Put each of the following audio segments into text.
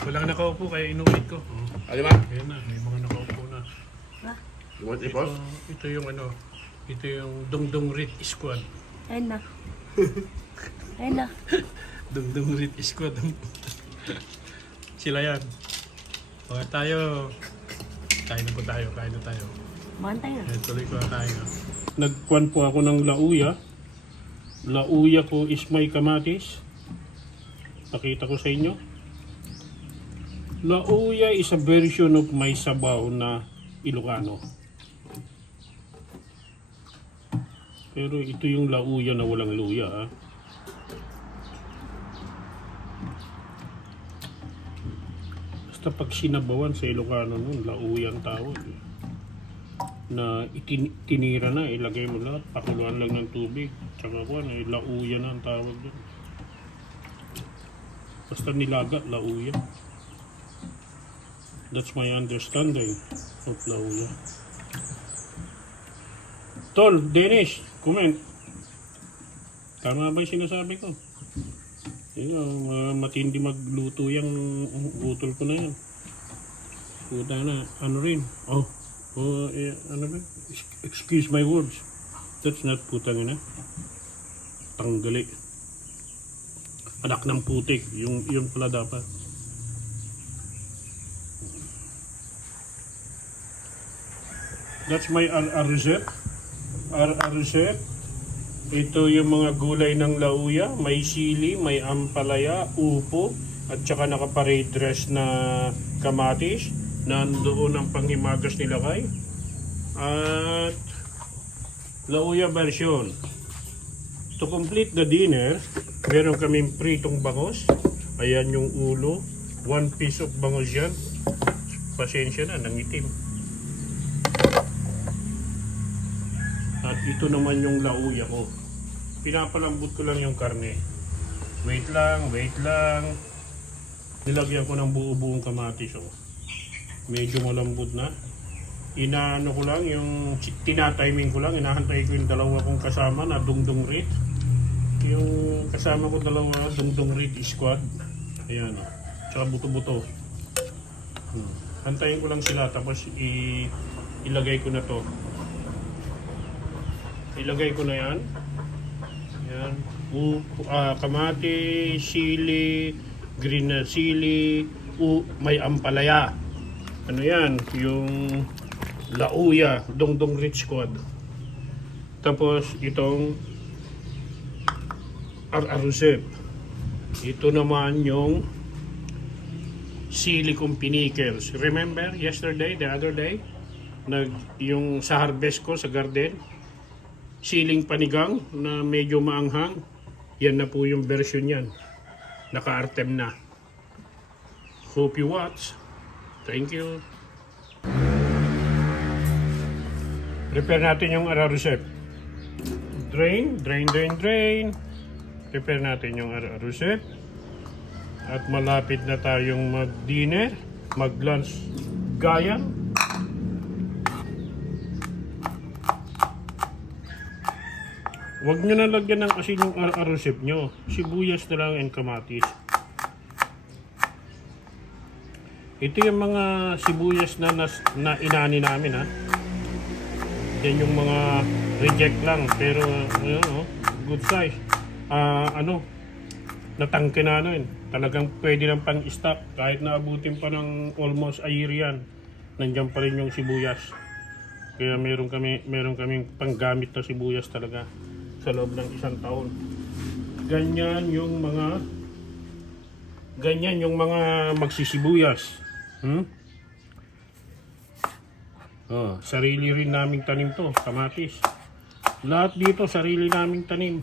Walang nakaupo kaya inulit ko. Ano ba? Ayan na, may mga nakaupo na. You want Ito, ipos? ito yung ano, ito yung Dongdong Rit Squad. Ayun na. Ayun na. Dongdong Rit Squad. Sila yan. Okay, tayo. Kain na po tayo, kain na tayo. Bantay na. Ayan, tuloy ko na tayo. Nagkuhan po ako ng lauya. Lauya ko is may kamatis. Pakita ko sa inyo. Lauya is a version of may sabaw na Ilocano. Pero ito yung lauya na walang luya. Ah. Basta pag sinabawan sa Ilocano nun, lauya ang tawag. Na tinira na, ilagay mo lahat, pakuluan lang ng tubig. Tsaka kuhan, lauya na ang tawag dun. Basta nilaga, lauya. That's my understanding of lauya. Tol, Dennis, comment. Tama ba yung sinasabi ko? Yun, matindi magluto yung utol ko na yan. Puta na, ano rin? Ano ba? Excuse my words. That's not putang ina. Tanggali. Anak ng putik. Yung pala dapat. That's my RR recipe. Ito yung mga gulay ng lauya. May sili, may ampalaya, upo, at saka nakaparade dress na kamatis. Nandoon ang panghimagas nilagay. At lauya version. To complete the dinner, meron kaming pritong bangos. Ayan yung ulo. 1 piece of bangos yan. Pasensya na, nangitim. At ito naman yung lauya ko. Pinapalambot ko lang yung karne. Wait lang. Nilagyan ko ng buo-buong kamatis. Oh. Medyo malambot na. Inaano ko lang, yung tinatiming ko lang. Inahantay ko yung dalawa kong kasama na Dongdong Rit. Yung kasama ko dalawa, Dongdong Rit Squad. Ayan o. Tsaka buto-buto. Hantayin ko lang sila tapos ilagay ko na to. Ilagay ko na yan. Yan. Kamati, sili, green na sili, may ampalaya. Ano yan? Yung lauya, Dongdong Rich Squad. Tapos itong RR-Rosep. Ito naman yung sili kong pinikels. Remember yesterday, the other day, yung sa harvest ko sa garden, siling panigang na medyo maanghang. Yan na po yung version yan. Naka-artem na. Hope you watch. Thank you. Prepare natin yung RR-Rosep. Drain. Prepare natin yung RR-Rosep. At malapit na tayong mag-dinner, mag-lunch gayam. Huwag nyo na lagyan ng asin yung RR-Rosep nyo. Sibuyas na lang and kamatis. Ito yung mga sibuyas na inani namin ha. Yan yung mga reject lang. Pero good size. Natangke na ano yun. Talagang pwede lang pang stock. Kahit naabutin pa ng almost a year yan. Nandiyan pa rin yung sibuyas. Kaya meron kaming panggamit na sibuyas talaga. Sa loob ng 1 taon. Ganyan yung mga magsisibuyas. Sarili rin naming tanim to, kamatis. Lahat dito sarili naming tanim.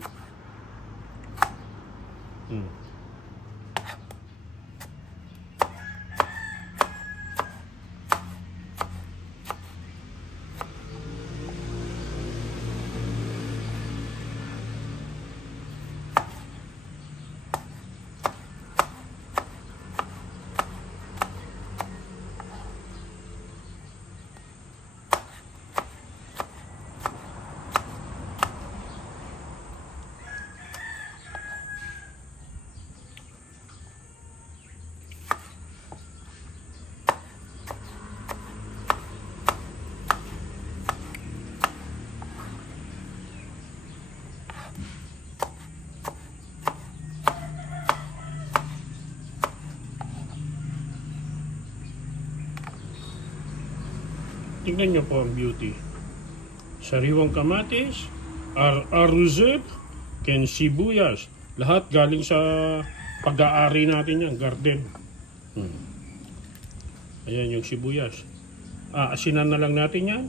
Tingnan nyo po ang beauty. Sariwang kamatis, aruzep, ken sibuyas. Lahat galing sa pag-aari natin yan, garden. Ayan yung sibuyas. Asinan na lang natin yan.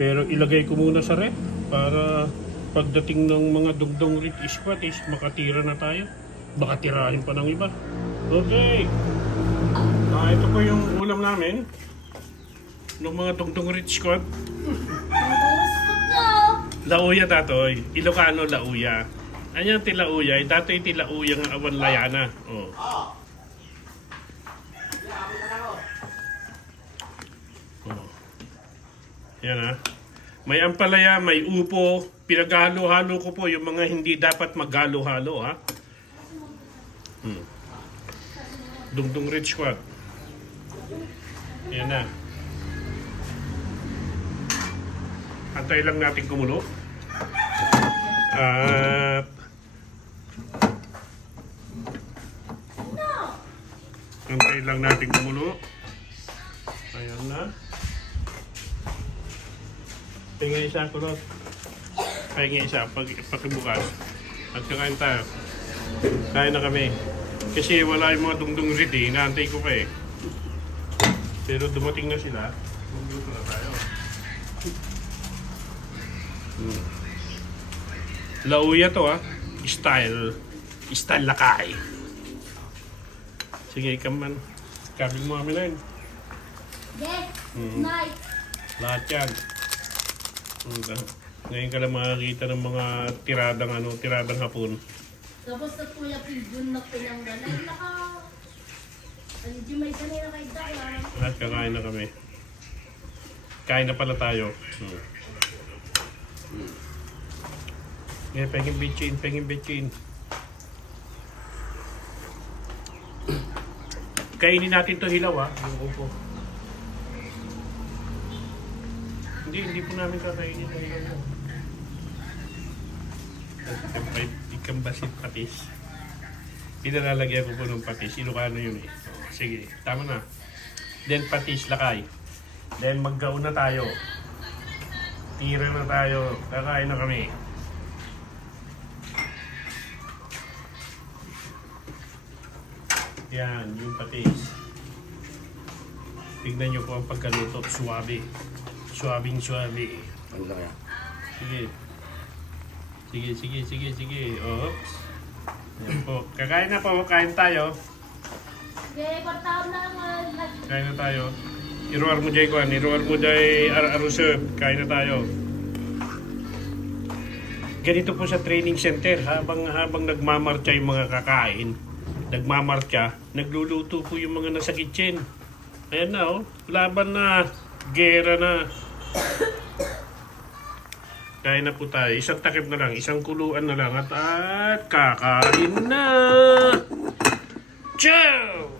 Pero ilagay ko muna sa rep para pagdating ng mga dugdong rit squat is makatira na tayo. Baka tirahin pa ng iba. Okay. Ito po yung ulam namin. Ng mga dugdong rit squat. Lauya tatoy. Ilocano lauya. Anyan ti lauya. Datoy ti lauya nga awan layana. Oh. Yan ha. May ampalaya, may upo. Pinaghalo-halo ko po yung mga hindi dapat maghalo-halo ha. Dungdung red squad. Yan na. Antay lang natin kumulo. At antay lang natin kumulo. Ayan na. Tingnan isa kulot. Pahinga isa pakibukas. At kakain tayo. Kain na kami. Kasi wala yung mga dungdung ready. Inaantay ko pa eh. Pero dumating na sila. Magluto na tayo. Lauya to ah. Style lakay. Sige, ikaman. Kabil mo kami na yun. Yes, nice. Lahat yan. Ngayon ka lang makakita ng mga tiradang hapon. Tapos sa Kuya Pigeon na pinanggan ay hindi may sanay na kayo dahil. At kakain na kami. Kain na pala tayo. Pengin bitchin. Kainin natin to hilaw yung upo. Hindi po namin kakainin na hilaw. Siyempre, ikang basit patis. Pinalalagyan ko po ng patis. Ilocano yun eh. Sige, tama na. Then patis, lakay. Then maggaon na tayo. Tira na tayo. Kakain na kami. Yan, yung patis. Tignan nyo po ang pagkaluto. Suwabe. Suwabing-suwabe. Ano lang yan? Sige. Oops. Yan po. Kakain na po. Kain tayo. Okay, partaon na Kain na tayo. Iruar mo jay kwan. Iruar mo jay arusep. Kain na tayo. Ganito po sa training center. Habang nagmamarcha yung mga kakain. Nagmamarcha. Nagluluto po yung mga nasa kitchen. Ayan na oh. Laban na. Gera na. Kain na po tayo. Isang takip na lang. Isang kuluan na lang. At kakain na. Ciao!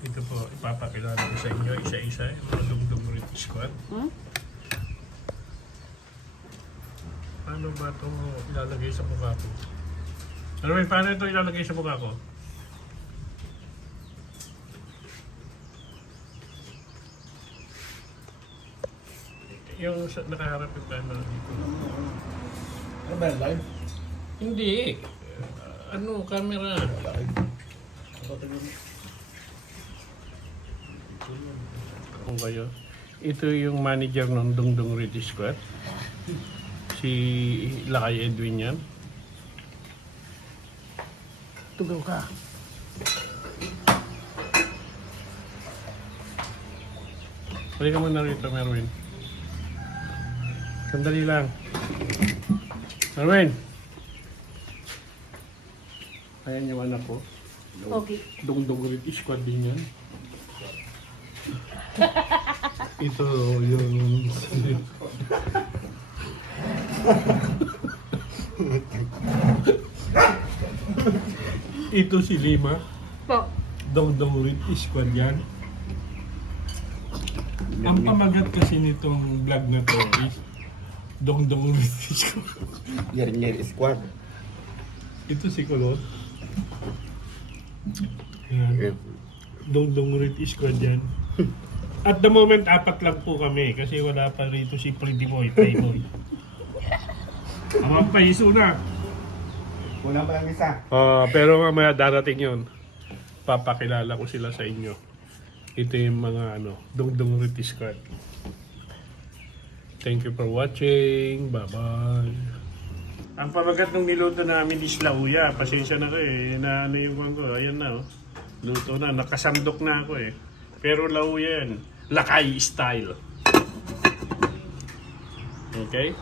Ito po, ipapakilala ko sa inyo isa-isa. Yung mga dugdug rit squad. Paano ba ito ilalagay sa mukha ko? Paano ito ilalagay sa mukha ko? Yung nakaharap yung camera dito. Ano ba yan, live? Hindi. Camera. Kung kayo. Ito yung manager ng Dungdung Red Squad. Si Lakay Edwin yan. Tugaw ka. Halika mo na rito, Merwin. Sandali lang. Merwin! Ayan yung anak ko. Okay. Dungdung Red Squad din yan. Ito yung... Ito si Lima. Po. Dungdung Red Squad yan. Ang pamagat kasi nitong vlog na to is Dungdung Red Squad. Yer squad. Ito si Kulot. Yan. Dongdong Red Squad yan. At the moment, 4 lang po kami kasi wala pa rito si Pretty Boy, Playboy. Amang paiso na. Una pa lang isa. Pero mamaya darating yun. Papakilala ko sila sa inyo. Ito yung mga Dongdong Red Squad. Thank you for watching. Bye-bye. Ang pamagat ng niluto namin is lauya. Pasensya na ko na yung ko. Ayan na Luto na. Nakasandok na ako Pero lauya yan. Lakay style. Okay?